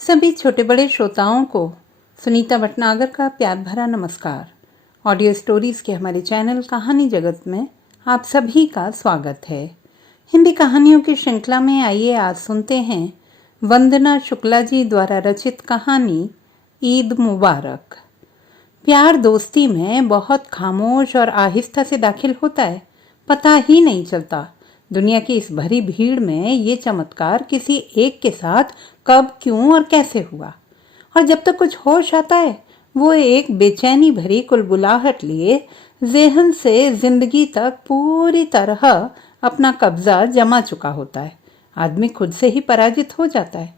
सभी छोटे बड़े श्रोताओं को सुनीता भटनागर का प्यार भरा नमस्कार। ऑडियो स्टोरीज के हमारे चैनल कहानी जगत में आप सभी का स्वागत है। हिंदी कहानियों की श्रृंखला में आइए आज सुनते हैं वंदना शुक्ला जी द्वारा रचित कहानी ईद मुबारक। प्यार दोस्ती में बहुत खामोश और आहिस्ता से दाखिल होता है, पता ही नहीं चलता। दुनिया की इस भरी भीड़ में ये चमत्कार किसी एक के साथ कब, क्यों और कैसे हुआ, और जब तक कुछ होश आता है वो एक बेचैनी भरी कुलबुलाहट लिए ज़हन से जिंदगी तक पूरी तरह अपना कब्जा जमा चुका होता है। आदमी खुद से ही पराजित हो जाता है।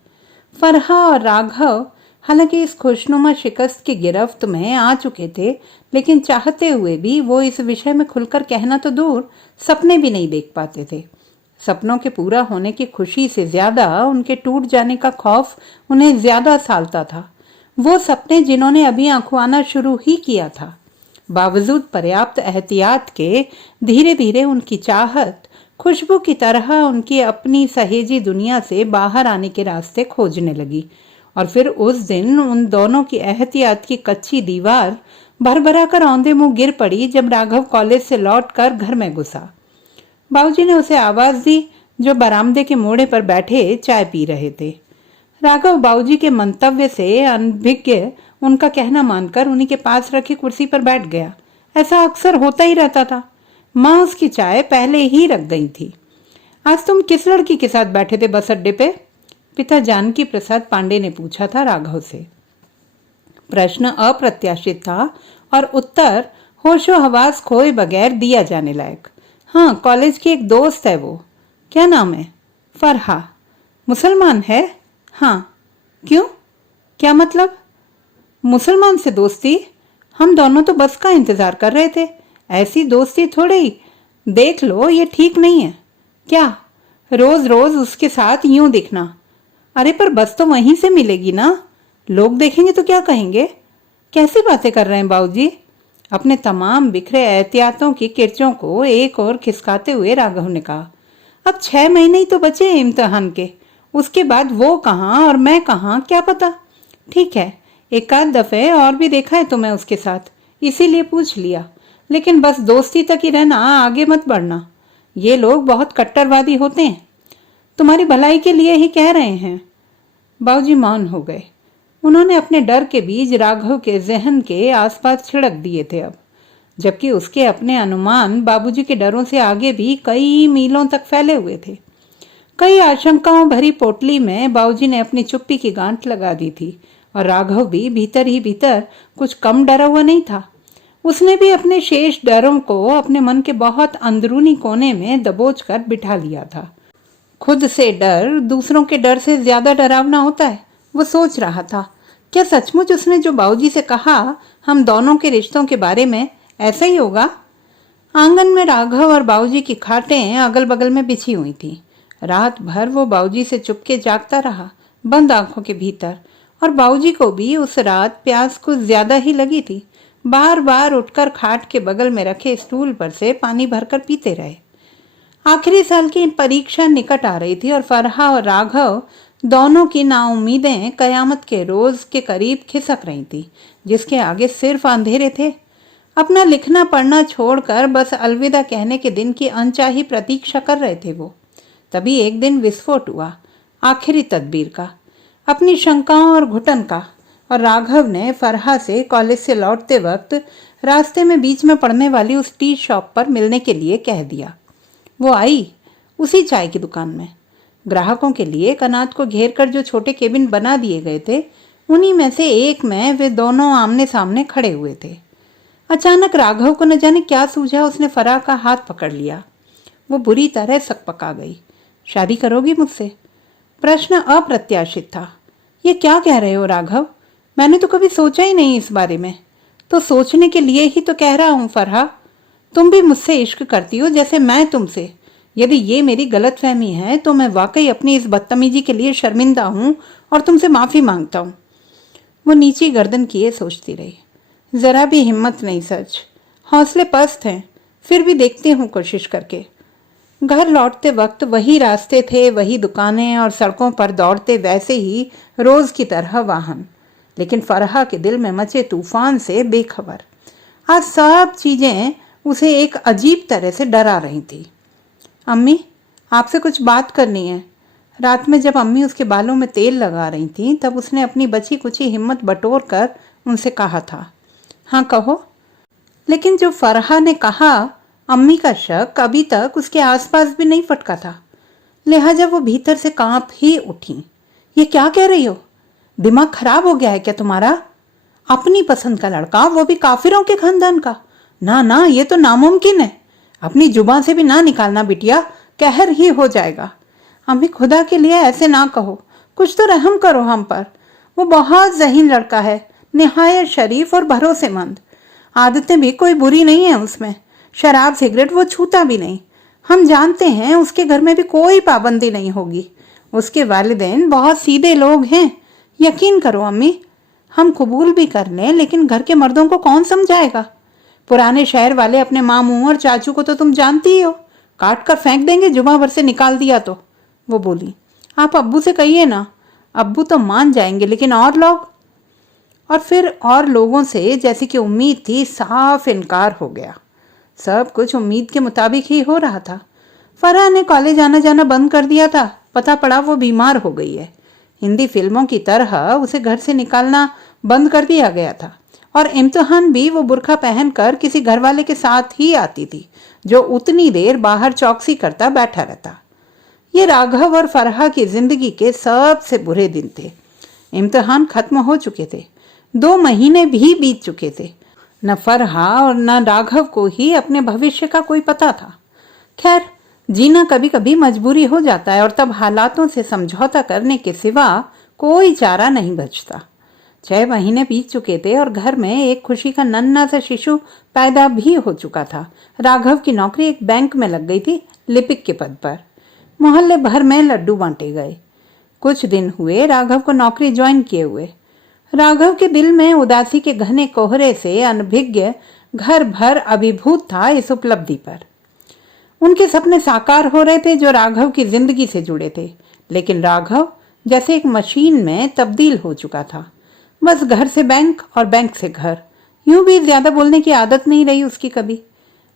फरहा और राघव हालांकि इस खुशनुमा शिकस्त की गिरफ्त में आ चुके थे, लेकिन चाहते हुए भी वो इस विषय में खुलकर कहना तो दूर, सपने भी नहीं देख पाते थे। सपनों के पूरा होने की खुशी से ज्यादा उनके टूट जाने का खौफ उन्हें ज्यादा सालता था। वो सपने जिन्होंने अभी आंखुआना शुरू ही किया था। बावजूद पर्याप्त एहतियात के धीरे धीरे उनकी चाहत खुशबू की तरह उनकी अपनी सहेजी दुनिया से बाहर आने के रास्ते खोजने लगी। और फिर उस दिन उन दोनों की एहतियात की कच्ची दीवार भरभरा कर औंधे मुंह गिर पड़ी जब राघव कॉलेज से लौटकर घर में घुसा। बाबूजी ने उसे आवाज दी जो बरामदे के मोड़े पर बैठे चाय पी रहे थे। राघव बाबूजी के मंतव्य से अनभिज्ञ उनका कहना मानकर उन्हीं के पास रखी कुर्सी पर बैठ गया। ऐसा अक्सर होता ही रहता था। माँ उसकी चाय पहले ही रख गई थी। आज तुम किस लड़की के साथ बैठे थे बस अड्डे पे? पिता जानकी प्रसाद पांडे ने पूछा था राघव से। प्रश्न अप्रत्याशित था और उत्तर होशो हवास खोए बगैर दिया जाने लायक। हाँ, कॉलेज की एक दोस्त है वो। क्या नाम है? फरहा। मुसलमान है? हाँ। क्यों? क्या मतलब? मुसलमान से दोस्ती? हम दोनों तो बस का इंतजार कर रहे थे। ऐसी दोस्ती थोड़ी ही। देख लो, ये ठीक नहीं है। क्या? रोज रोज उसके साथ यूं दिखना? अरे पर बस तो वहीं से मिलेगी ना, लोग देखेंगे तो क्या कहेंगे? कैसी बातें कर रहे हैं बाबूजी? अपने तमाम बिखरे एहतियातों की किरचों को एक और खिसकाते हुए राघव ने कहा। अब 6 महीने ही तो बचे हैं इम्तिहान के, उसके बाद वो कहाँ और मैं कहाँ क्या पता। ठीक है, एक आध दफे और भी देखा है तुम्हें उसके साथ, इसीलिए पूछ लिया। लेकिन बस दोस्ती तक ही रहना, आगे मत बढ़ना। ये लोग बहुत कट्टरवादी होते हैं। तुम्हारी भलाई के लिए ही कह रहे हैं। बाबूजी मौन हो गए। उन्होंने अपने डर के बीज राघव के जहन के आसपास छिड़क दिए थे अब, जबकि उसके अपने अनुमान बाबूजी के डरों से आगे भी कई मीलों तक फैले हुए थे। कई आशंकाओं भरी पोटली में बाबूजी ने अपनी चुप्पी की गांठ लगा दी थी, और राघव भी भीतर ही भीतर कुछ कम डरा हुआ नहीं था। उसने भी अपने शेष डरों को अपने मन के बहुत अंदरूनी कोने में दबोच कर बिठा लिया था। खुद से डर दूसरों के डर से ज्यादा डरावना होता है, वो सोच रहा था। क्या सचमुच उसने जो बाबूजी से कहा हम दोनों के रिश्तों के बारे में, ऐसा ही होगा? आंगन में राघव और बाबूजी की खाटें अगल बगल में बिछी हुई थी। रात भर वो बाबूजी से चुपके जागता रहा, बंद आंखों के भीतर, और बाबूजी को भी उस रात प्यास कुछ ज्यादा ही लगी थी। बार बार उठकर खाट के बगल में रखे स्टूल पर से पानी भरकर पीते रहे। आखिरी साल की परीक्षा निकट आ रही थी और फरहा और राघव दोनों की नाउम्मीदें कयामत के रोज के करीब खिसक रही थी, जिसके आगे सिर्फ अंधेरे थे। अपना लिखना पढ़ना छोड़कर बस अलविदा कहने के दिन की अनचाही प्रतीक्षा कर रहे थे वो। तभी एक दिन विस्फोट हुआ, आखिरी तदबीर का, अपनी शंकाओं और घुटन का। और राघव ने फरहा से कॉलेज से लौटते वक्त रास्ते में बीच में पड़ने वाली उस टी शॉप पर मिलने के लिए कह दिया। वो आई उसी चाय की दुकान में। ग्राहकों के लिए कनात को घेर कर जो छोटे केबिन बना दिए गए थे, उन्हीं में से एक में वे दोनों आमने सामने खड़े हुए थे। अचानक राघव को न जाने क्या सूझा, उसने फरहा का हाथ पकड़ लिया। वो बुरी तरह सकपका गई। शादी करोगी मुझसे? प्रश्न अप्रत्याशित था। ये क्या कह रहे हो राघव? मैंने तो कभी सोचा ही नहीं इस बारे में। तो सोचने के लिए ही तो कह रहा हूँ फरहा। तुम भी मुझसे इश्क करती हो जैसे मैं तुमसे। यदि ये मेरी गलतफहमी है तो मैं वाकई अपनी इस बदतमीजी के लिए शर्मिंदा हूँ और तुमसे माफी मांगता हूँ। वो नीची गर्दन किए सोचती रही। जरा भी हिम्मत नहीं सच, हौसले पस्त हैं, फिर भी देखती हूँ कोशिश करके। घर लौटते वक्त वही रास्ते थे, वही दुकानें और सड़कों पर दौड़ते वैसे ही रोज की तरह वाहन, लेकिन फरहा के दिल में मचे तूफान से बेखबर। आज सब चीजें उसे एक अजीब तरह से डरा रही थी। अम्मी, आपसे कुछ बात करनी है। रात में जब अम्मी उसके बालों में तेल लगा रही थी तब उसने अपनी बची कुची हिम्मत बटोर कर उनसे कहा था। हाँ कहो। लेकिन जो फरहा ने कहा, अम्मी का शक अभी तक उसके आसपास भी नहीं फटका था, लिहाजा वो भीतर से कांप ही उठी। ये क्या कह रही हो? दिमाग खराब हो गया है क्या तुम्हारा? अपनी पसंद का लड़का, वो भी काफिरों के खानदान का? ना ना, ये तो नामुमकिन है। अपनी जुबान से भी ना निकालना बिटिया, कहर ही हो जाएगा। अम्मी, खुदा के लिए ऐसे ना कहो, कुछ तो रहम करो हम पर। वो बहुत ज़हीन लड़का है, निहायत शरीफ और भरोसेमंद। आदतें भी कोई बुरी नहीं है उसमें। शराब सिगरेट वो छूता भी नहीं। हम जानते हैं उसके घर में भी कोई पाबंदी नहीं होगी। उसके वालिदैन बहुत सीधे लोग हैं। यकीन करो अम्मी, हम कबूल भी कर लें लेकिन घर के मर्दों को कौन समझाएगा? पुराने शहर वाले अपने मामू और चाचू को तो तुम जानती ही हो, काट कर फेंक देंगे जुबां भर से निकाल दिया तो। वो बोली, आप अब्बू से कहिए ना, अब्बू तो मान जाएंगे, लेकिन और लोग? और फिर और लोगों से जैसी कि उम्मीद थी साफ इनकार हो गया। सब कुछ उम्मीद के मुताबिक ही हो रहा था। फरहा ने कॉलेज आना जाना बंद कर दिया था। पता पड़ा वो बीमार हो गई है। हिंदी फिल्मों की तरह उसे घर से निकालना बंद कर दिया गया था और इम्तिहान भी वो बुर्का पहनकर किसी घरवाले के साथ ही आती थी, जो उतनी देर बाहर चौकसी करता बैठा रहता। ये राघव और फरहा की जिंदगी के सबसे बुरे दिन थे। इम्तिहान खत्म हो चुके थे, 2 महीने भी बीत चुके थे। न फरहा और न राघव को ही अपने भविष्य का कोई पता था। खैर, जीना कभी कभी मजबूरी हो जाता है और तब हालातों से समझौता करने के सिवा कोई चारा नहीं बचता। 6 महीने बीत चुके थे और घर में एक खुशी का नन्हा सा शिशु पैदा भी हो चुका था। राघव की नौकरी एक बैंक में लग गई थी, लिपिक के पद पर। मोहल्ले भर में लड्डू बांटे गए। कुछ दिन हुए राघव को नौकरी ज्वाइन किए हुए। राघव के दिल में उदासी के घने कोहरे से अनभिज्ञ घर भर अभिभूत था इस उपलब्धि पर। उनके सपने साकार हो रहे थे जो राघव की जिंदगी से जुड़े थे, लेकिन राघव जैसे एक मशीन में तब्दील हो चुका था। बस घर से बैंक और बैंक से घर, यूं भी ज्यादा बोलने की आदत नहीं रही उसकी कभी।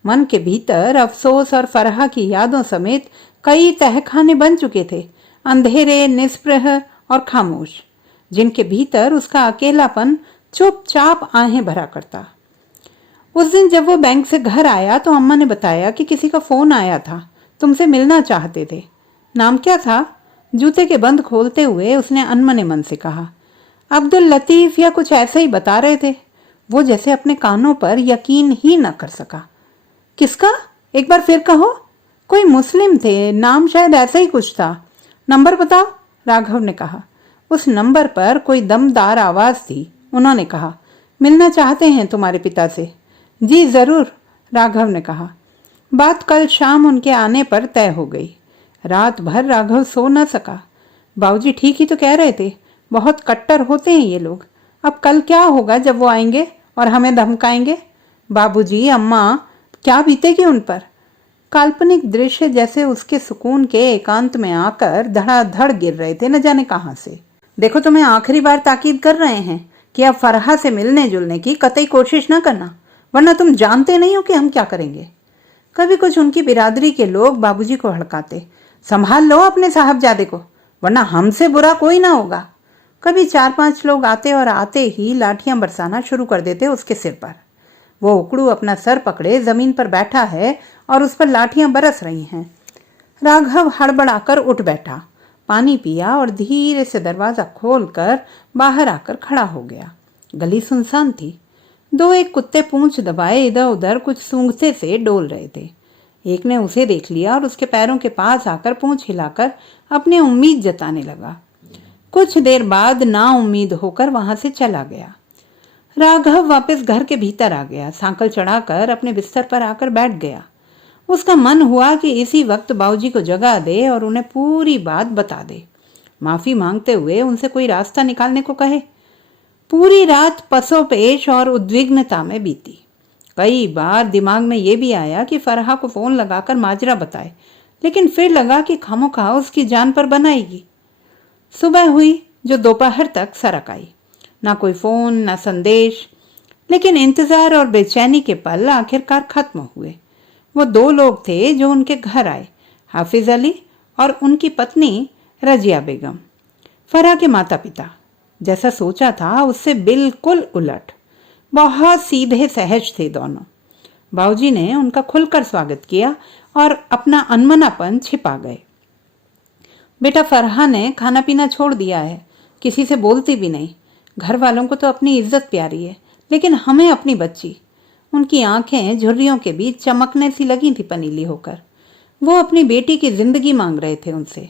मन के भीतर अफसोस और फरहा की यादों समेत कई तहखाने बन चुके थे, अंधेरे, निस्पृह और खामोश, जिनके भीतर उसका अकेलापन चुपचाप आहें भरा करता। उस दिन जब वो बैंक से घर आया तो अम्मा ने बताया कि किसी का फोन आया था, तुमसे मिलना चाहते थे। नाम क्या था? जूते के बंद खोलते हुए उसने अनमने मन से कहा। अब्दुल लतीफ या कुछ ऐसा ही बता रहे थे। वो जैसे अपने कानों पर यकीन ही न कर सका। किसका? एक बार फिर कहो। कोई मुस्लिम थे, नाम शायद ऐसा ही कुछ था। नंबर बताओ, राघव ने कहा। उस नंबर पर कोई दमदार आवाज थी। उन्होंने कहा, मिलना चाहते हैं तुम्हारे पिता से। जी जरूर, राघव ने कहा। बात कल शाम उनके आने पर तय हो गई। रात भर राघव सो न सका। बाबूजी ठीक ही तो कह रहे थे, बहुत कट्टर होते हैं ये लोग। अब कल क्या होगा जब वो आएंगे और हमें धमकाएंगे? बाबूजी, अम्मा, क्या बीतेगी उन पर? काल्पनिक दृश्य जैसे उसके सुकून के एकांत में आकर धड़ाधड़ गिर रहे थे, न जाने कहां से। देखो, तुम्हें आखिरी बार ताकीद कर रहे हैं कि अब फरहा से मिलने जुलने की कतई कोशिश न करना, वरना तुम जानते नहीं हो कि हम क्या करेंगे। कभी कुछ उनकी बिरादरी के लोग बाबूजी को हड़काते, संभाल लो अपने साहबजादे को, वरना हमसे बुरा कोई ना होगा। कभी 4-5 लोग आते और आते ही लाठियां बरसाना शुरू कर देते उसके सिर पर। वो उकड़ू अपना सर पकड़े जमीन पर बैठा है और उस पर लाठियां बरस रही हैं। राघव हड़बड़ाकर उठ बैठा, पानी पिया और धीरे से दरवाजा खोलकर बाहर आकर खड़ा हो गया। गली सुनसान थी। 2-1 कुत्ते पूंछ दबाए इधर उधर कुछ सूंघते से डोल रहे थे। एक ने उसे देख लिया और उसके पैरों के पास आकर पूंछ हिलाकर अपनी उम्मीद जताने लगा। कुछ देर बाद नाउम्मीद होकर वहां से चला गया। राघव वापस घर के भीतर आ गया, सांकल चढ़ाकर अपने बिस्तर पर आकर बैठ गया। उसका मन हुआ कि इसी वक्त बाबूजी को जगा दे और उन्हें पूरी बात बता दे, माफी मांगते हुए उनसे कोई रास्ता निकालने को कहे। पूरी रात पसोपेश और उद्विग्नता में बीती। कई बार दिमाग में यह भी आया कि फरहा को फोन लगाकर माजरा बताए, लेकिन फिर लगा कि खामोखा उसकी जान पर बनाएगी। सुबह हुई जो दोपहर तक सरक आई। ना कोई फोन, ना संदेश, लेकिन इंतजार और बेचैनी के पल आखिरकार खत्म हुए। वो दो लोग थे जो उनके घर आए, हाफिज अली और उनकी पत्नी रजिया बेगम। फरहा के माता पिता जैसा सोचा था उससे बिल्कुल उलट। बहुत सीधे सहज थे दोनों। बाबूजी ने उनका खुलकर स्वागत किया और अपना अनमनापन छिपा गए। बेटा, फरहा ने खाना पीना छोड़ दिया है, किसी से बोलती भी नहीं। घर वालों को तो अपनी इज्जत प्यारी है, लेकिन हमें अपनी बच्ची। उनकी आंखें झुर्रियों के बीच चमकने सी लगी थी पनीली होकर। वो अपनी बेटी की जिंदगी मांग रहे थे उनसे।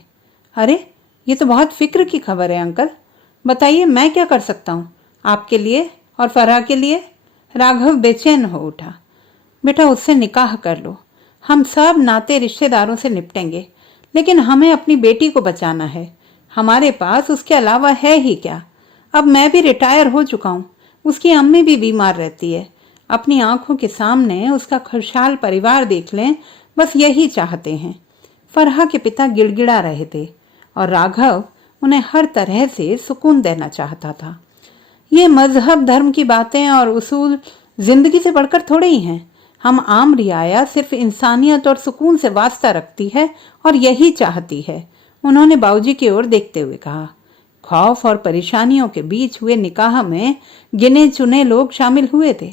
अरे, ये तो बहुत फिक्र की खबर है अंकल। बताइए, मैं क्या कर सकता हूँ आपके लिए और फरहा के लिए? राघव बेचैन हो उठा। बेटा, उससे निकाह कर लो। हम सब नाते रिश्तेदारों से निपटेंगे, लेकिन हमें अपनी बेटी को बचाना है। हमारे पास उसके अलावा है ही क्या? अब मैं भी रिटायर हो चुका हूँ। उसकी अम्मी भी बीमार रहती है। अपनी आंखों के सामने उसका खुशहाल परिवार देख लें, बस यही चाहते हैं। फरहा के पिता गिड़गिड़ा रहे थे और राघव उन्हें हर तरह से सुकून देना चाहता था। ये मजहब, धर्म की बातें और उसूल जिंदगी से बढ़कर थोड़े ही हैं। हम आम रियाया सिर्फ इंसानियत और सुकून से वास्ता रखती है और यही चाहती है, उन्होंने बाबूजी की ओर देखते हुए कहा। खौफ और परेशानियों के बीच हुए निकाह में गिने चुने लोग शामिल हुए थे।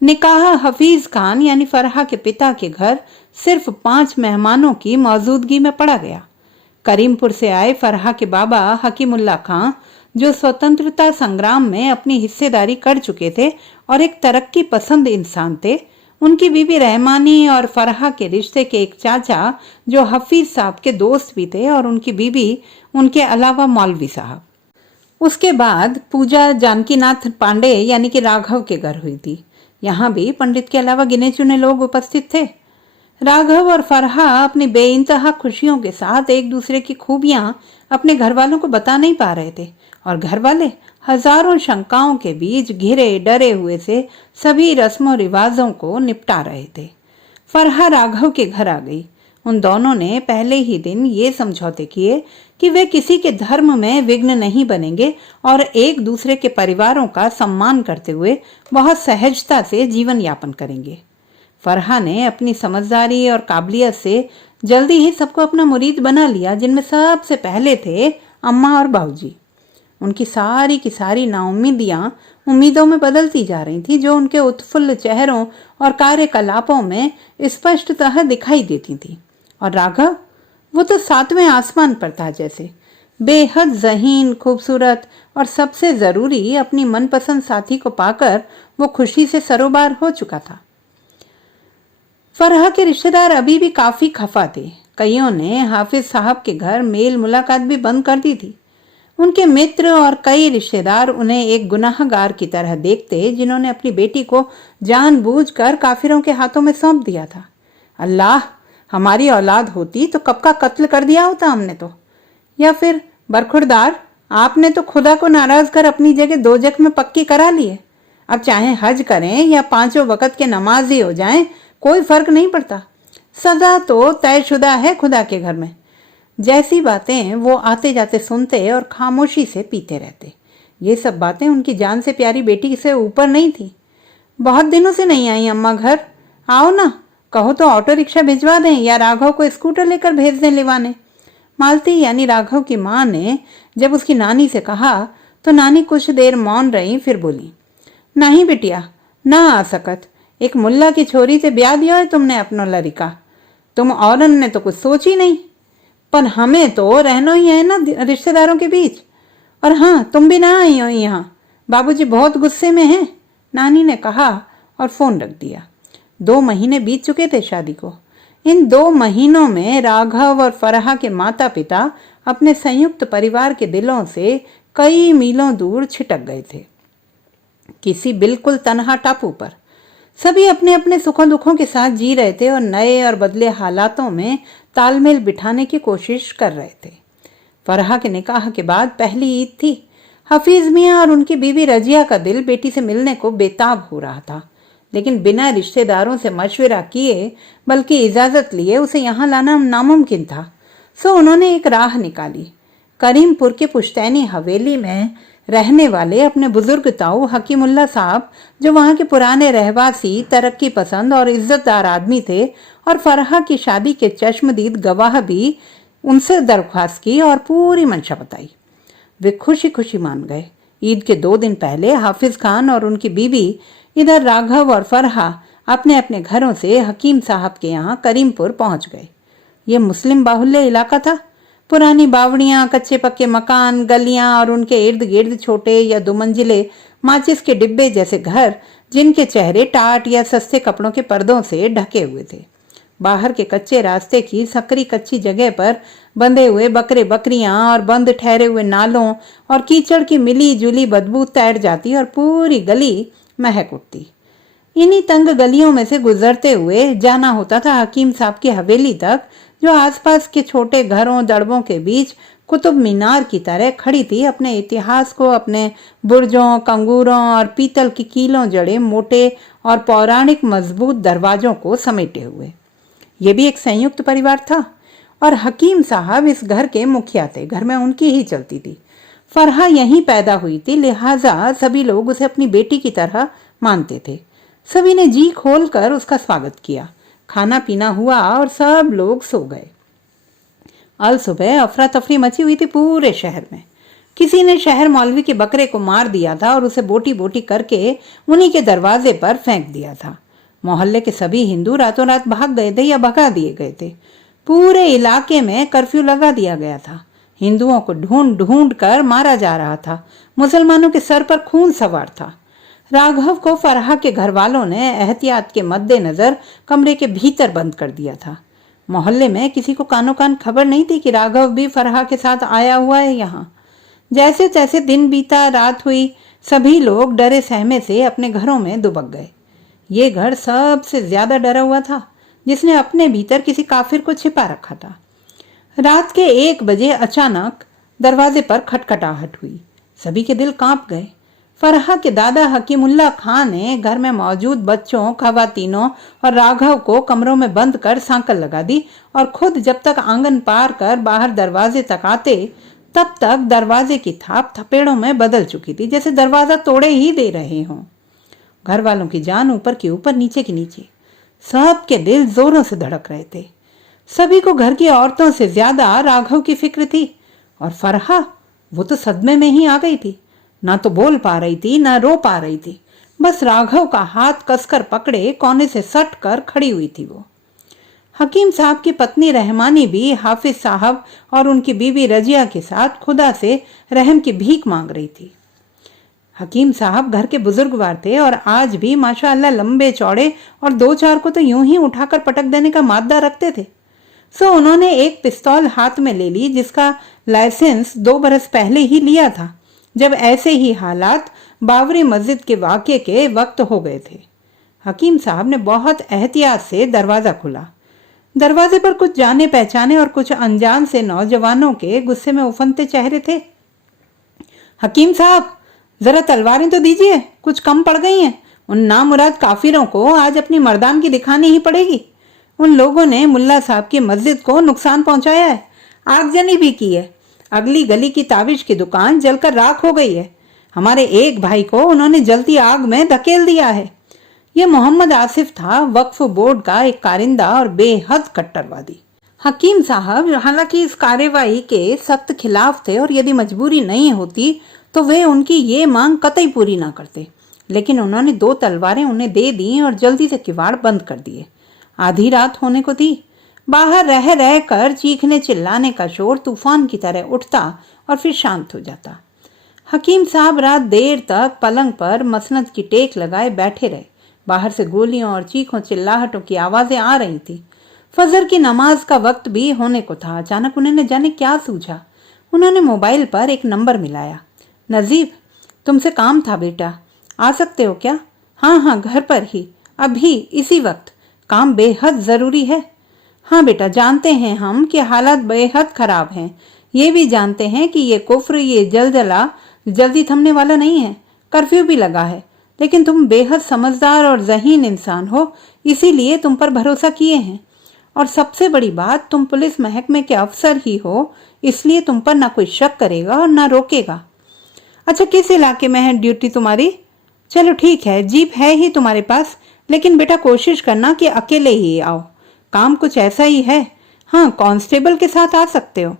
निकाह हफीज खान यानी फरहा के पिता के घर सिर्फ 5 मेहमानों की मौजूदगी में पड़ा गया। करीमपुर से आए फरहा के बाबा हकीमुल्ला खां, जो स्वतंत्रता संग्राम में अपनी हिस्सेदारी कर चुके थे और एक तरक्की पसंद इंसान थे, उनकी बीबी रहमानी और फरहा के रिश्ते के एक चाचा जो हफीज साहब के दोस्त भी थे, और उनकी बीबी, उनके अलावा मौलवी साहब। उसके बाद पूजा जानकीनाथ पांडे यानी कि राघव के घर हुई थी। यहाँ भी पंडित के अलावा गिने चुने लोग उपस्थित थे। राघव और फरहा अपनी बेइंतहा खुशियों के साथ एक दूसरे की खूबियां अपने घर वालों को बता नहीं पा रहे थे, और घर वाले हजारों शंकाओं के बीच घिरे डरे हुए से सभी रस्मों रिवाजों को निपटा रहे थे। फरहा राघव के घर आ गई। उन दोनों ने पहले ही दिन ये समझौते किए कि वे किसी के धर्म में विघ्न नहीं बनेंगे और एक दूसरे के परिवारों का सम्मान करते हुए बहुत सहजता से जीवन यापन करेंगे। फरहा ने अपनी समझदारी और काबिलियत से जल्दी ही सबको अपना मुरीद बना लिया, जिनमें सबसे पहले थे अम्मा और बाबूजी। उनकी सारी की सारी नाउम्मीदियां उम्मीदों में बदलती जा रही थी, जो उनके उत्फुल्ल चेहरों और कार्यकलापों में स्पष्टतः दिखाई देती थी। और राघव, वो तो 7वें आसमान पर था जैसे, बेहद ज़हीन, खूबसूरत और सबसे जरूरी अपनी मनपसंद साथी को पाकर वो खुशी से सरोबार हो चुका था। फरहा के रिश्तेदार अभी भी काफी खफा थे। कईयों ने हाफिज साहब के घर मेल मुलाकात भी बंद कर दी थी। उनके मित्र और कई रिश्तेदार उन्हें एक गुनाहगार की तरह देखते, जिन्होंने अपनी बेटी को जानबूझकर काफिरों के हाथों में सौंप दिया था। अल्लाह, हमारी औलाद होती तो कब का कत्ल कर दिया होता हमने तो। या फिर बरखुरदार, आपने तो खुदा को नाराज कर अपनी जगह दोजख में पक्की करा ली है। अब चाहे हज करें या 5 वक्त के नमाजी हो जाएं, कोई फर्क नहीं पड़ता। सजा तो तयशुदा है खुदा के घर में। जैसी बातें वो आते जाते सुनते और खामोशी से पीते रहते। ये सब बातें उनकी जान से प्यारी बेटी से ऊपर नहीं थी। बहुत दिनों से नहीं आई अम्मा घर, आओ ना, कहो तो ऑटो रिक्शा भिजवा दें या राघव को स्कूटर लेकर भेज दें लिवाने। मालती यानी राघव की माँ ने जब उसकी नानी से कहा तो नानी कुछ देर मौन रही, फिर बोली, नहीं बिटिया, ना आ सकत। एक मुल्ला की छोरी से ब्याह दिया है तुमने अपनो लड़का। तुम औरन ने तो कुछ सोची नहीं, पर हमें तो रहना ही है ना रिश्तेदारों के बीच। और हाँ, तुम भी ना आई हो यहाँ, बाबूजी बहुत गुस्से में हैं, नानी ने कहा और फोन रख दिया। 2 महीने बीत चुके थे शादी को। इन 2 महीनों में राघव और फरहा के माता पिता अपने संयुक्त परिवार के दिलों से कई मीलों दूर छिटक गए थे, किसी बिल्कुल तनहा टापू पर। सभी अपने अपने सुखों दुखों के साथ जी रहे थे और नए और बदले हालातों में तालमेल बिठाने की कोशिश कर रहे थे। फरहा के निकाह के बाद पहली ईद थी। हफीज मियाँ और उनकी बीवी रजिया का दिल बेटी से मिलने को बेताब हो रहा था, लेकिन बिना रिश्तेदारों से मशविरा किए बल्कि इजाज़त लिए उसे यहाँ लाना नामुमकिन था। सो उन्होंने एक राह निकाली। करीमपुर के पुश्तैनी हवेली में रहने वाले अपने बुजुर्ग ताऊ हकीमुल्ला साहब, जो वहाँ के पुराने रहवासी, तरक्की पसंद और इज्जतदार आदमी थे और फरहा की शादी के चश्मदीद गवाह भी, उनसे दरख्वास्त की और पूरी मंशा बताई। वे खुशी खुशी मान गए। ईद के 2 दिन पहले हाफिज खान और उनकी बीवी, इधर राघव और फरहा अपने अपने घरों से हकीम साहब के यहाँ करीमपुर पहुंच गए। ये मुस्लिम बाहुल्य इलाका था। पुरानी बावड़ियां, कच्चे पक्के मकान, गलियां और उनके इर्द गिर्द छोटे या 2 मंजिले माचिस के डिब्बे जैसे घर, जिनके चेहरे टाट या सस्ते कपड़ों के पर्दों से ढके हुए थे। बाहर के कच्चे रास्ते की सकरी कच्ची जगह पर बंधे हुए बकरे बकरियां और बंद ठहरे हुए नालों और कीचड़ की मिली जुली बदबू तैर जाती और पूरी गली महक उठती। इन्हीं तंग गलियों में से गुजरते हुए जाना होता था हकीम साहब की हवेली तक, जो आसपास के छोटे घरों दड़बों के बीच कुतुब मीनार की तरह खड़ी थी, अपने इतिहास को अपने बुर्जों, कंगूरों और पीतल की कीलों जड़े मोटे और पौराणिक मजबूत दरवाजों को समेटे हुए। ये भी एक संयुक्त परिवार था और हकीम साहब इस घर के मुखिया थे। घर में उनकी ही चलती थी। फरहा यहीं पैदा हुई थी, लिहाजा सभी लोग उसे अपनी बेटी की तरह मानते थे। सभी ने जी खोलकर उसका स्वागत किया। खाना पीना हुआ और सब लोग सो गए। अल सुबह अफरा तफरी मची हुई थी पूरे शहर में। किसी ने शहर मौलवी के बकरे को मार दिया था और उसे बोटी बोटी करके उन्हीं के दरवाजे पर फेंक दिया था। मोहल्ले के सभी हिंदू रातों रात भाग गए थे या भगा दिए गए थे। पूरे इलाके में कर्फ्यू लगा दिया गया था। हिंदुओं को ढूंढ ढूंढ कर मारा जा रहा था। मुसलमानों के सर पर खून सवार था। राघव को फरहा के घर वालों ने एहतियात के मद्देनजर कमरे के भीतर बंद कर दिया था। मोहल्ले में किसी को कानो कान खबर नहीं थी कि राघव भी फरहा के साथ आया हुआ है यहाँ। जैसे तैसे दिन बीता, रात हुई, सभी लोग डरे सहमे से अपने घरों में दुबक गए। ये घर सबसे ज्यादा डरा हुआ था, जिसने अपने भीतर किसी काफिर को छिपा रखा था। रात के 1 बजे अचानक दरवाजे पर खटखटाहट हुई। सभी के दिल कांप गए। फरहा के दादा हकीमुल्ला खान ने घर में मौजूद बच्चों, खवातीनों और राघव को कमरों में बंद कर सांकल लगा दी और खुद जब तक आंगन पार कर बाहर दरवाजे तक आते, तब तक दरवाजे की थाप थपेड़ों में बदल चुकी थी, जैसे दरवाजा तोड़े ही दे रहे हों। घर वालों की जान ऊपर की ऊपर, नीचे की नीचे। सबके दिल जोरों से धड़क रहे थे। सभी को घर की औरतों से ज्यादा राघव की फिक्र थी। और फरहा, वो तो सदमे में ही आ गई थी। ना तो बोल पा रही थी, ना रो पा रही थी। बस राघव का हाथ कसकर पकड़े कोने से सट कर खड़ी हुई थी वो। हकीम साहब की पत्नी रहमानी भी हाफिज साहब और उनकी बीवी रजिया के साथ खुदा से रहम की भीख मांग रही थी। हकीम साहब घर के बुजुर्गवार थे और आज भी माशाअल्लाह लंबे चौड़े और 2-4 को तो यूं ही उठाकर पटक देने का मादा रखते थे। सो उन्होंने एक पिस्तौल हाथ में ले ली, जिसका लाइसेंस 2 बरस पहले ही लिया था, जब ऐसे ही हालात बाबरी मस्जिद के वाक़े के वक्त हो गए थे। हकीम साहब ने बहुत एहतियात से दरवाज़ा खोला। दरवाजे पर कुछ जाने पहचाने और कुछ अनजान से नौजवानों के गुस्से में उफनते चेहरे थे। हकीम साहब, जरा तलवारें तो दीजिए, कुछ कम पड़ गई हैं। उन नामुराद काफिरों को आज अपनी मर्दानगी दिखानी ही पड़ेगी। उन लोगों ने मुल्ला साहब की मस्जिद को नुकसान पहुंचाया है, आगजनी भी की है। अगली गली की ताबिज की दुकान जलकर राख हो गई है। हमारे एक भाई को उन्होंने जलती आग में धकेल दिया है। यह मोहम्मद आसिफ था, वक्फ बोर्ड का एक कारिंदा और बेहद कट्टरवादी। हकीम साहब हालांकि इस कार्यवाही के सख्त खिलाफ थे और यदि मजबूरी नहीं होती तो वे उनकी ये मांग कतई पूरी ना करते, लेकिन उन्होंने 2 तलवारें उन्हें दे दी और जल्दी से किवाड़ बंद कर दिए। आधी रात होने को थी। बाहर रह रह कर चीखने चिल्लाने का शोर तूफान की तरह उठता और फिर शांत हो जाता। हकीम साहब रात देर तक पलंग पर मसनद की टेक लगाए बैठे रहे। बाहर से गोलियों और चीखों चिल्लाहटों की आवाजें आ रही थी। फजर की नमाज का वक्त भी होने को था। अचानक उन्हें न जाने क्या सूझा। उन्होंने मोबाइल पर एक नंबर मिलाया। नजीब, तुमसे काम था बेटा, आ सकते हो क्या? हाँ, घर पर ही, अभी इसी वक्त। काम बेहद जरूरी है। हाँ बेटा, जानते हैं हम कि हालात बेहद खराब हैं। ये भी जानते हैं कि ये कुफ्र, ये जलजला जल्दी थमने वाला नहीं है। कर्फ्यू भी लगा है, लेकिन तुम बेहद समझदार और ज़हीन इंसान हो, इसीलिए तुम पर भरोसा किए हैं। और सबसे बड़ी बात, तुम पुलिस महकमे के अफसर ही हो, इसलिए तुम पर ना कोई शक करेगा और ना रोकेगा। अच्छा, किस इलाके में है ड्यूटी तुम्हारी? चलो ठीक है, जीप है ही तुम्हारे पास, लेकिन बेटा कोशिश करना कि अकेले ही आओ। काम कुछ ऐसा ही है। हाँ, कांस्टेबल के साथ आ सकते हो।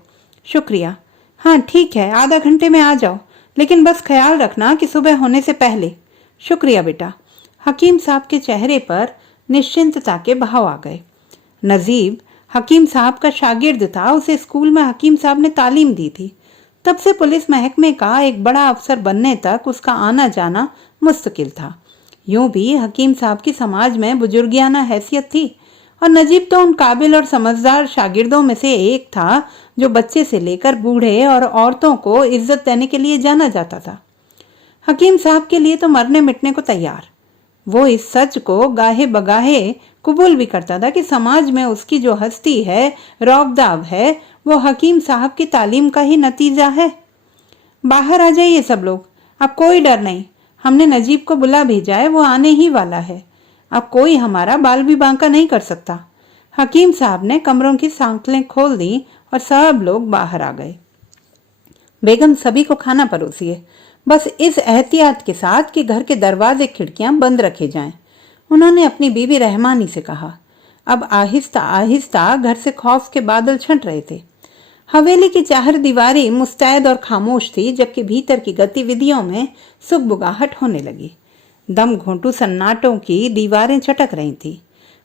शुक्रिया। हाँ ठीक है, आधा घंटे में आ जाओ, लेकिन बस ख्याल रखना कि सुबह होने से पहले। शुक्रिया बेटा। हकीम साहब के चेहरे पर निश्चिंतता के भाव आ गए। नजीब हकीम साहब का शागिर्द था, उसे स्कूल में हकीम साहब ने तालीम दी थी। तब से पुलिस महकमे का एक बड़ा अफसर बनने तक उसका आना जाना मुस्तकिल था। यूं भी हकीम साहब की समाज में बुजुर्गियाना हैसियत थी, और नजीब तो उन काबिल और समझदार शागिर्दों में से एक था जो बच्चे से लेकर बूढ़े और औरतों को इज्जत देने के लिए जाना जाता था। हकीम साहब के लिए तो मरने मिटने को तैयार। वो इस सच को गाहे बगाहे कबूल भी करता था कि समाज में उसकी जो हस्ती है, रौबदाब है, वो हकीम साहब की तालीम का ही नतीजा है। बाहर आ जाइए सब लोग, अब कोई डर नहीं। हमने नजीब को बुला भेजा है, वो आने ही वाला है। अब कोई हमारा बाल भी बांका नहीं कर सकता। हकीम साहब ने कमरों की सांकलें खोल दी और सब लोग बाहर आ गए। बेगम सभी को खाना परोसिए, बस इस एहतियात के साथ कि घर के दरवाजे खिड़कियां बंद रखे जाएं। उन्होंने अपनी बीवी रहमानी से कहा। अब आहिस्ता आहिस्ता घर से खौफ के बादल छंट रहे थे। हवेली की चार दीवारें मुस्तैद और खामोश थी, जबकि भीतर की गतिविधियों में सुगबुगाहट होने लगी। दम घोंटू सन्नाटों की दीवारें चटक रही थी।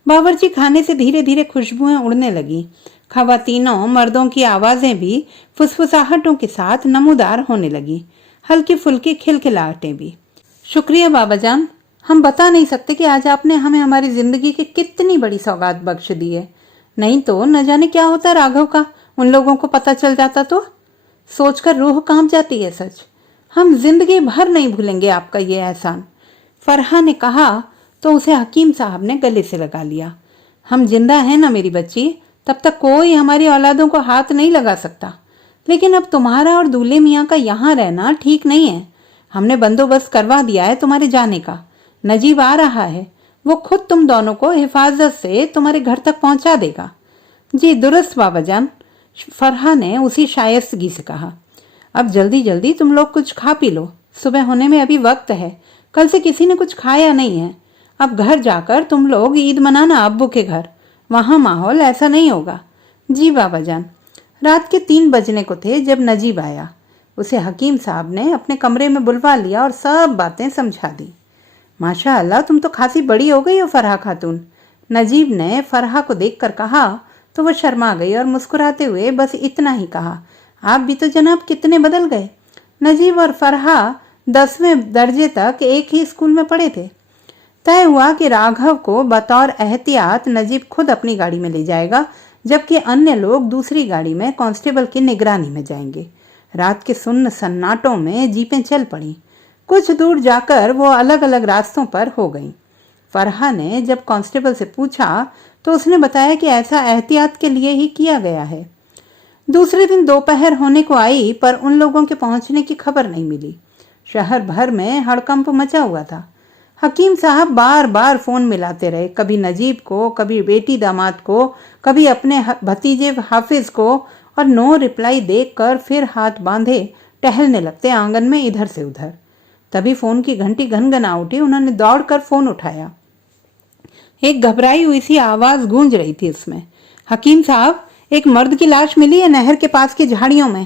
बावर्ची खाने से धीरे धीरे खुशबुएं उड़ने लगी। खवातीनों मर्दों की आवाजें भी फुसफुसाहटों के साथ नमूदार होने लगी, हल्की फुल्की खिलखिलाहटें भी। शुक्रिया बाबाजान, हम बता नहीं सकते कि आज आपने हमें हमारी जिंदगी की कितनी बड़ी सौगात बख्श दी है। नहीं तो न जाने क्या होता राघव का, उन लोगों को पता चल जाता तो। सोचकर रूह कांप जाती है सच। हम जिंदगी भर नहीं भूलेंगे आपका ये एहसान। फरहा ने कहा तो उसे हकीम साहब ने गले से लगा लिया। हम जिंदा हैं ना मेरी बच्ची, तब तक कोई हमारी औलादों को हाथ नहीं लगा सकता। लेकिन अब तुम्हारा और दूल्हे मियाँ का यहाँ रहना ठीक नहीं है। हमने बंदोबस्त करवा दिया है तुम्हारे जाने का। नजीब आ रहा है, वो खुद तुम दोनों को हिफाजत से तुम्हारे घर तक पहुंचा देगा। जी दुरुस्त बाबाजान, फरहा ने उसी शायस्तगी से कहा। अब जल्दी जल्दी तुम लोग कुछ खा पी लो, सुबह होने में अभी वक्त है। कल से किसी ने कुछ खाया नहीं है। अब घर जाकर तुम लोग ईद मनाना अब्बू के घर, वहां माहौल ऐसा नहीं होगा। जी बाबाजान। रात के 3 बजने को थे जब नजीब आया। उसे हकीम साहब ने अपने कमरे में बुलवा लिया और सब बातें समझा दी। माशा अल्लाह, तुम तो खासी बड़ी हो गई हो फरहा खातून। नजीब ने फरहा को देखकर कहा तो वह शर्मा गई और मुस्कुराते हुए बस इतना ही कहा, आप भी तो जनाब कितने बदल गए। नजीब और फरहा 10वें दर्जे तक एक ही स्कूल में पढ़े थे। तय हुआ कि राघव को बतौर एहतियात नजीब खुद अपनी गाड़ी में ले जाएगा, जबकि अन्य लोग दूसरी गाड़ी में कांस्टेबल की निगरानी में जाएंगे। रात के सुन्न सन्नाटों में जीपें चल पड़ी। कुछ दूर जाकर वो अलग अलग रास्तों पर हो गईं। फरहा ने जब कांस्टेबल से पूछा तो उसने बताया कि ऐसा एहतियात के लिए ही किया गया है। दूसरे दिन दोपहर होने को आई, पर उन लोगों के पहुंचने की खबर नहीं मिली। शहर भर में हड़कंप मचा हुआ था। हकीम साहब बार बार फोन मिलाते रहे, कभी नजीब को, कभी बेटी दामाद को, कभी अपने भतीजे हाफिज को, और नो रिप्लाई देखकर फिर हाथ बांधे टहलने लगते आंगन में इधर से उधर। तभी फोन की घंटी घनघना उठी। उन्होंने दौड़कर फोन उठाया। एक घबराई हुई सी आवाज गूंज रही थी उसमें। हकीम साहब, एक मर्द की लाश मिली है नहर के पास की झाड़ियों में।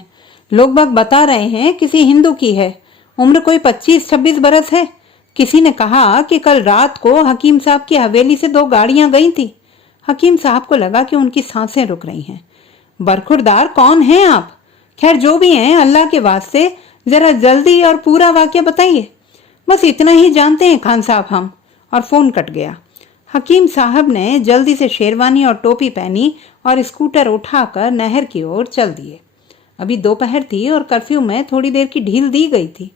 लोग बाग बता रहे हैं किसी हिंदू की है। उम्र कोई 25-26 बरस है। किसी ने कहा कि कल रात को हकीम साहब की हवेली से 2 गाड़ियां गई थी। हकीम साहब को लगा कि उनकी सांसें रुक रही हैं। बरखुरदार, कौन हैं आप? खैर जो भी हैं, अल्लाह के वास्ते जरा जल्दी और पूरा वाक्य बताइए। बस इतना ही जानते हैं खान साहब हम। और फोन कट गया। हकीम साहब ने जल्दी से शेरवानी और टोपी पहनी और स्कूटर उठाकर नहर की ओर चल दिए। अभी दोपहर थी और कर्फ्यू में थोड़ी देर की ढील दी गई थी।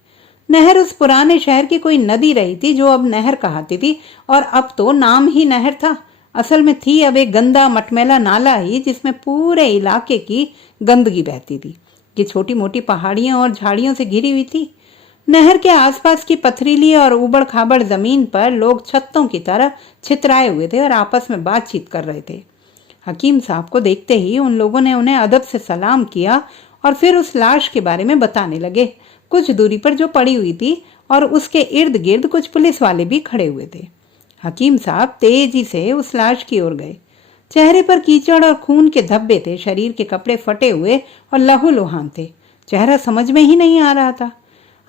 नहर उस पुराने शहर की कोई नदी रही थी जो अब नहर कहलाती थी, और अब तो नाम ही नहर था। असल में थी अब एक गंदा मटमैला नाला ही, जिसमें पूरे इलाके की गंदगी बहती थी। ये छोटी मोटी पहाड़ियों और झाड़ियों से घिरी हुई थी। नहर के आसपास की पथरीली और उबड़ खाबड़ जमीन पर लोग छत्तों की तरह छितराए हुए थे और आपस में बातचीत कर रहे थे। हकीम साहब को देखते ही उन लोगों ने उन्हें अदब से सलाम किया और फिर उस लाश के बारे में बताने लगे, कुछ दूरी पर जो पड़ी हुई थी, और उसके इर्द गिर्द कुछ पुलिस वाले भी खड़े हुए थे। हकीम साहब तेजी से उस लाश की ओर गए। चेहरे पर कीचड़ और खून के धब्बे थे, शरीर के कपड़े फटे हुए और लहूलुहान थे। चेहरा समझ में ही नहीं आ रहा था।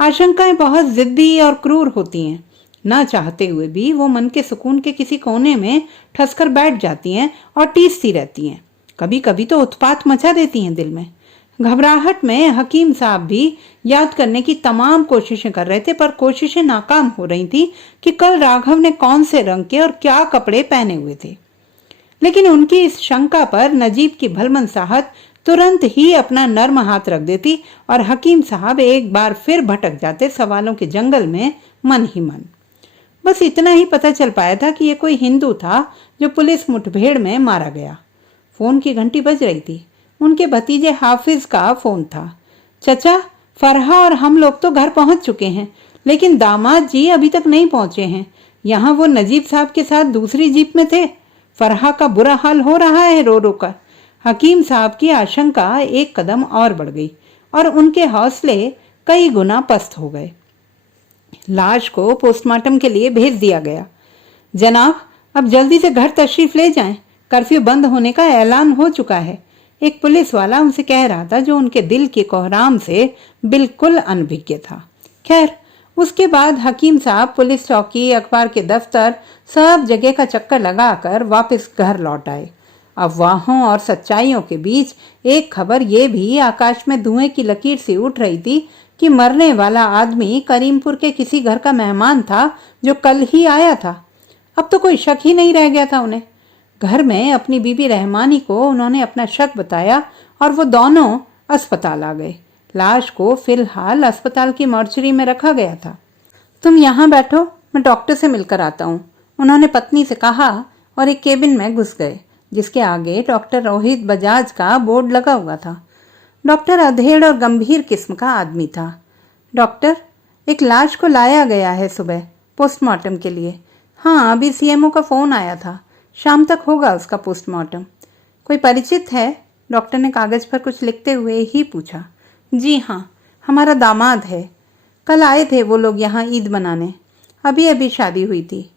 आशंकाएं बहुत जिद्दी और क्रूर होती हैं। ना चाहते हुए भी वो मन के सुकून के किसी कोने में ठसकर बैठ जाती हैं और टीसती रहती हैं। कभी कभी तो उत्पात मचा देती हैं दिल में। घबराहट में हकीम साहब भी याद करने की तमाम कोशिशें कर रहे थे, पर कोशिशें नाकाम हो रही थी कि कल राघव ने कौन से रंग के और क्या कपड़े पहने हुए थे। लेकिन उनकी इस शंका पर नजीब की भलमनसाहत तुरंत ही अपना नर्म हाथ रख देती और हकीम साहब एक बार फिर भटक जाते सवालों के जंगल में मन ही मन। बस इतना ही पता चल पाया था कि ये कोई हिंदू था जो पुलिस मुठभेड़ में मारा गया। फोन की घंटी बज रही थी। उनके भतीजे हाफिज का फोन था। चचा, फरहा और हम लोग तो घर पहुंच चुके हैं, लेकिन दामाद जी अभी तक नहीं पहुंचे हैं। यहाँ वो नजीब साहब के साथ दूसरी जीप में थे। फरहा का बुरा हाल हो रहा है रो रो कर। हकीम साहब की आशंका एक कदम और बढ़ गई और उनके हौसले कई गुना पस्त हो गए। लाश को पोस्टमार्टम के लिए भेज दिया गया। जनाब, अब जल्दी से घर तशरीफ ले जाएं, कर्फ्यू बंद होने का ऐलान हो चुका है, एक पुलिस वाला उनसे कह रहा था, जो उनके दिल के कोहराम से बिल्कुल अनभिज्ञ था। खैर, उसके बाद हकीम साहब पुलिस चौकी, अखबार के दफ्तर, सब जगह का चक्कर लगाकर वापस घर लौट आए। अफवाहों और सच्चाइयों के बीच एक खबर ये भी आकाश में धुएं की लकीर सी उठ रही थी कि मरने वाला आदमी करीमपुर के किसी घर का मेहमान था जो कल ही आया था। अब तो कोई शक ही नहीं रह गया था उन्हें। घर में अपनी बीबी रहमानी को उन्होंने अपना शक बताया और वो दोनों अस्पताल आ गए। लाश को फिलहाल अस्पताल की मॉर्चरी में रखा गया था। तुम यहाँ बैठो, मैं डॉक्टर से मिलकर आता हूँ, उन्होंने पत्नी से कहा और एक केबिन में घुस गए, जिसके आगे डॉक्टर रोहित बजाज का बोर्ड लगा हुआ था। डॉक्टर अधेड़ और गंभीर किस्म का आदमी था। डॉक्टर, एक लाश को लाया गया है सुबह पोस्टमार्टम के लिए। हाँ, अभी सीएमओ का फोन आया था, शाम तक होगा उसका पोस्टमार्टम। कोई परिचित है? डॉक्टर ने कागज पर कुछ लिखते हुए ही पूछा। जी हाँ, हमारा दामाद है। कल आए थे वो लोग यहाँ ईद मनाने, अभी अभी शादी हुई थी।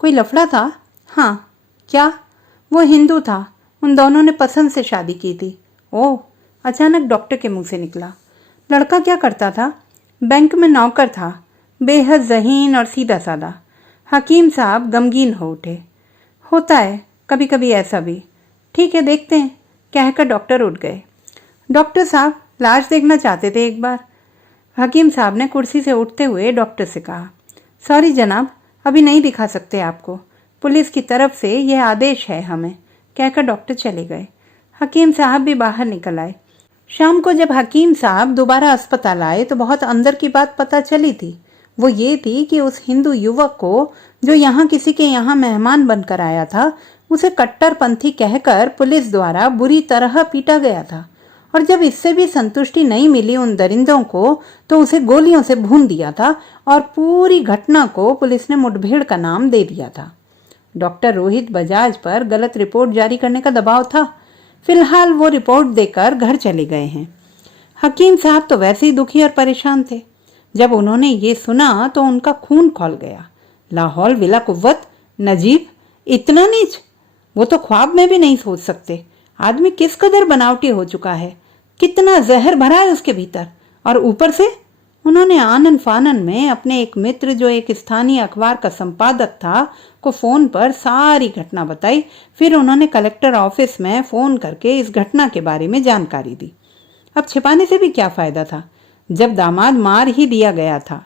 कोई लफड़ा था? हाँ। क्या? वो हिंदू था, उन दोनों ने पसंद से शादी की थी। ओह, अचानक डॉक्टर के मुंह से निकला। लड़का क्या करता था? बैंक में नौकर था, बेहद ज़हीन और सीधा साधा। हकीम साहब गमगीन हो उठे। होता है कभी कभी ऐसा भी। ठीक है, देखते हैं, कहकर डॉक्टर उठ गए। डॉक्टर साहब, लाश देखना चाहते थे एक बार। हकीम साहब ने कुर्सी से उठते हुए डॉक्टर से कहा। सॉरी जनाब, अभी नहीं दिखा सकते आपको, पुलिस की तरफ से यह आदेश है हमें, कहकर डॉक्टर चले गए। हकीम साहब भी बाहर निकल आए। शाम को जब हकीम साहब दोबारा अस्पताल आए तो बहुत अंदर की बात पता चली थी। वो ये थी कि उस हिंदू युवक को, जो यहाँ किसी के यहाँ मेहमान बनकर आया था, उसे कट्टरपंथी कहकर पुलिस द्वारा बुरी तरह पीटा गया था, और जब इससे भी संतुष्टि नहीं मिली उन दरिंदों को तो उसे गोलियों से भून दिया था और पूरी घटना को पुलिस ने मुठभेड़ का नाम दे दिया था। डॉक्टर रोहित बजाज पर गलत रिपोर्ट जारी करने का दबाव था। फिलहाल वो रिपोर्ट देकर घर चले गए हैं। हकीम साहब तो वैसे ही दुखी और परेशान थे। जब उन्होंने ये सुना तो उनका खून खौल गया। लाहौल विला कुव्वत, नजीब इतना नीच, वो तो ख्वाब में भी नहीं सोच सकते। आदमी किस कदर बनावटी हो चुका है, कितना जहर भरा है उसके भीतर। और ऊपर से उन्होंने आनन फानन में अपने एक मित्र, जो एक स्थानीय अखबार का संपादक था, को फोन पर सारी घटना बताई। फिर उन्होंने कलेक्टर ऑफिस में फोन करके इस घटना के बारे में जानकारी दी। अब छिपाने से भी क्या फायदा था, जब दामाद मार ही दिया गया था।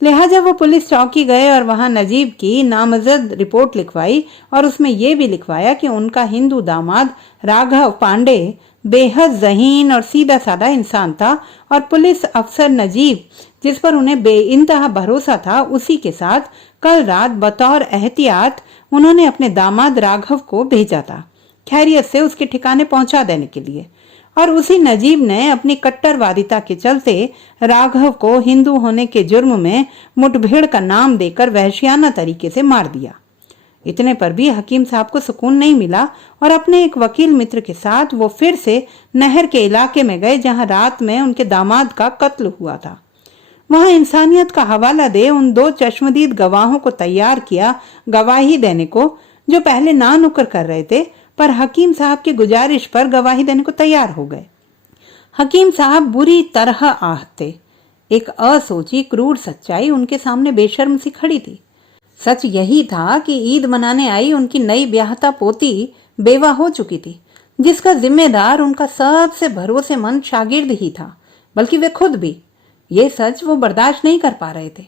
लिहाजा वो पुलिस चौकी गए और वहां नजीब की नामजद रिपोर्ट लिखवाई और उसमें यह भी लिखवाया कि उनका हिंदू दामाद राघव पांडे बेहद ज़हीन और सीधा साधा इंसान था, और पुलिस अफसर नजीब, जिस पर उन्हें बेइंतहा भरोसा था, उसी के साथ कल रात बतौर एहतियात उन्होंने अपने दामाद राघव को भेजा था, खैरियत से उसके ठिकाने पहुंचा देने के लिए। और उसी नजीब ने अपनी कट्टरवादिता के चलते राघव को हिंदू होने के जुर्म में मुठभेड़ का नाम देकर वहशियाना तरीके से मार दिया। इतने पर भी हकीम साहब को सुकून नहीं मिला और अपने एक वकील मित्र के साथ वो फिर से नहर के इलाके में गए जहां रात में उनके दामाद का कत्ल हुआ था। वहां इंसानियत का हवाला दे उन 2 चश्मदीद गवाहों को तैयार किया गवाही देने को, जो पहले ना नुकर कर रहे थे पर हकीम साहब की गुजारिश पर गवाही देने को तैयार हो गए। हकीम साहब बुरी तरह आहत थे। एक असोची क्रूर सच्चाई उनके सामने बेशर्म सी खड़ी थी। सच यही था कि ईद मनाने आई उनकी नई ब्याहता पोती बेवा हो चुकी थी, जिसका जिम्मेदार उनका सबसे भरोसेमंद शागिर्द ही था, बल्कि वे खुद भी। ये सच वो बर्दाश्त नहीं कर पा रहे थे।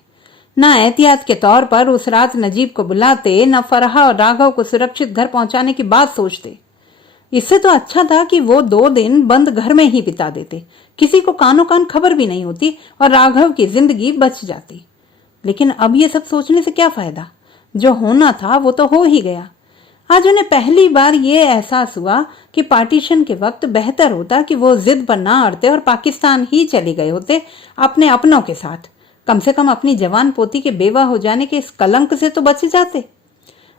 न एहतियात के तौर पर उस रात नजीब को बुलाते, न फरहा और राघव को सुरक्षित घर पहुंचाने की बात सोचते। इससे तो अच्छा था कि वो 2 दिन बंद घर में ही बिता देते, किसी को कानो कान खबर भी नहीं होती और राघव की जिंदगी बच जाती। लेकिन अब ये सब सोचने से क्या फायदा? जो होना था वो तो हो ही गया। आज उन्हें पहली बार ये एहसास हुआ कि पार्टीशन के वक्त बेहतर होता कि वो जिद पर ना अड़ते और पाकिस्तान ही चले गए होते अपने अपनों के साथ। कम से कम अपनी जवान पोती के बेवा हो जाने के इस कलंक से तो बच जाते।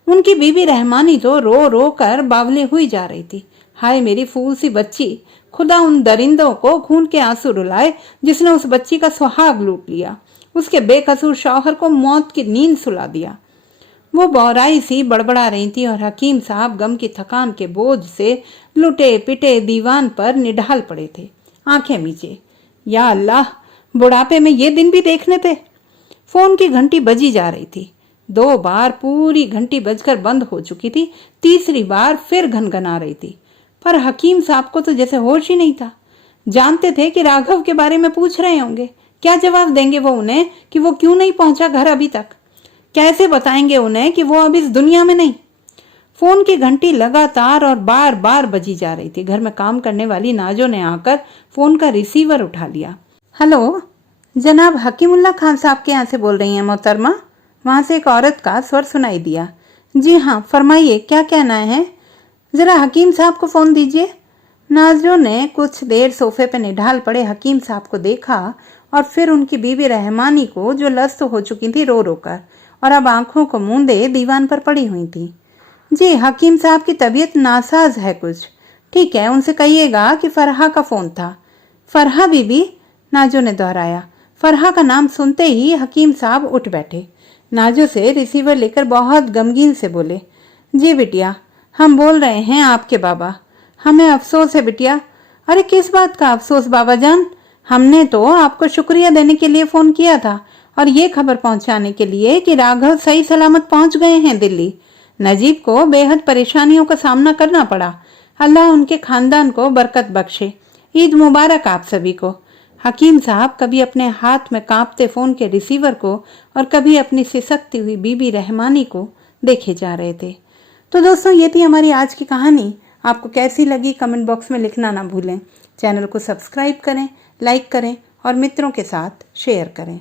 उनकी बीबी रहमानी तो रो रो कर बावले हुई जा रही थी। हाय मेरी फूल सी बच्ची, खुदा उन दरिंदों को खून के आंसू रुलाए जिसने उस बच्ची का सुहाग लूट लिया, उसके बेकसूर शौहर को मौत की नींद सुला दिया। वो बौराई सी बड़बड़ा रही थी और हकीम साहब गम की थकान के बोझ से लुटे पिटे दीवान पर निढाल पड़े थे, आंखें मीचे। या अल्लाह, बुढ़ापे में ये दिन भी देखने थे। फोन की घंटी बजी जा रही थी। 2 बार पूरी घंटी बजकर बंद हो चुकी थी, तीसरी बार फिर घनघना रही थी। पर हकीम साहब को तो जैसे होश ही नहीं था। जानते थे कि राघव के बारे में पूछ रहे होंगे। क्या जवाब देंगे वो उन्हें कि वो क्यों नहीं पहुंचा घर अभी तक? कैसे बताएंगे उन्हें कि वो अब इस दुनिया में नहीं? फोन की घंटी लगातार और बार बार बजी जा रही थी। घर में काम करने वाली नाजो ने आकर फोन का रिसीवर उठा लिया। हेलो, जनाब हकीमुल्ला खान साहब के यहाँ से बोल रही हैं मोहतरमा? वहां से एक औरत का स्वर सुनाई दिया। जी हाँ, फरमाइए, क्या कहना है? जरा हकीम साहब को फोन दीजिए। नाजो ने कुछ देर सोफे पर निढाल पड़े हकीम साहब को देखा और फिर उनकी बीवी रहमानी को, जो लस्त हो चुकी थी रो रो कर और अब आंखों को मूंदे दीवान पर पड़ी हुई थी। जी, हकीम साहब की तबीयत नासाज है कुछ। ठीक है, उनसे कहिएगा कि फरहा का फोन था। फरहा बीबी? नाजो ने दोहराया। फरहा का नाम सुनते ही हकीम साहब उठ बैठे। नाजो से रिसीवर लेकर बहुत गमगीन से बोले, जी बिटिया, हम बोल रहे हैं आपके बाबा। हमें अफसोस है बिटिया। अरे किस बात का अफसोस बाबा जान? हमने तो आपको शुक्रिया देने के लिए फोन किया था और ये खबर पहुंचाने के लिए कि राघव सही सलामत पहुंच गए हैं दिल्ली। नजीब को बेहद परेशानियों का सामना करना पड़ा। अल्लाह उनके खानदान को बरकत बख्शे। ईद मुबारक आप सभी को। हकीम साहब कभी अपने हाथ में कांपते फोन के रिसीवर को और कभी अपनी सिसकती हुई बीबी रहमानी को देखे जा रहे थे। तो दोस्तों, ये थी हमारी आज की कहानी। आपको कैसी लगी कमेंट बॉक्स में लिखना ना भूलें। चैनल को सब्सक्राइब करें, लाइक करें और मित्रों के साथ शेयर करें।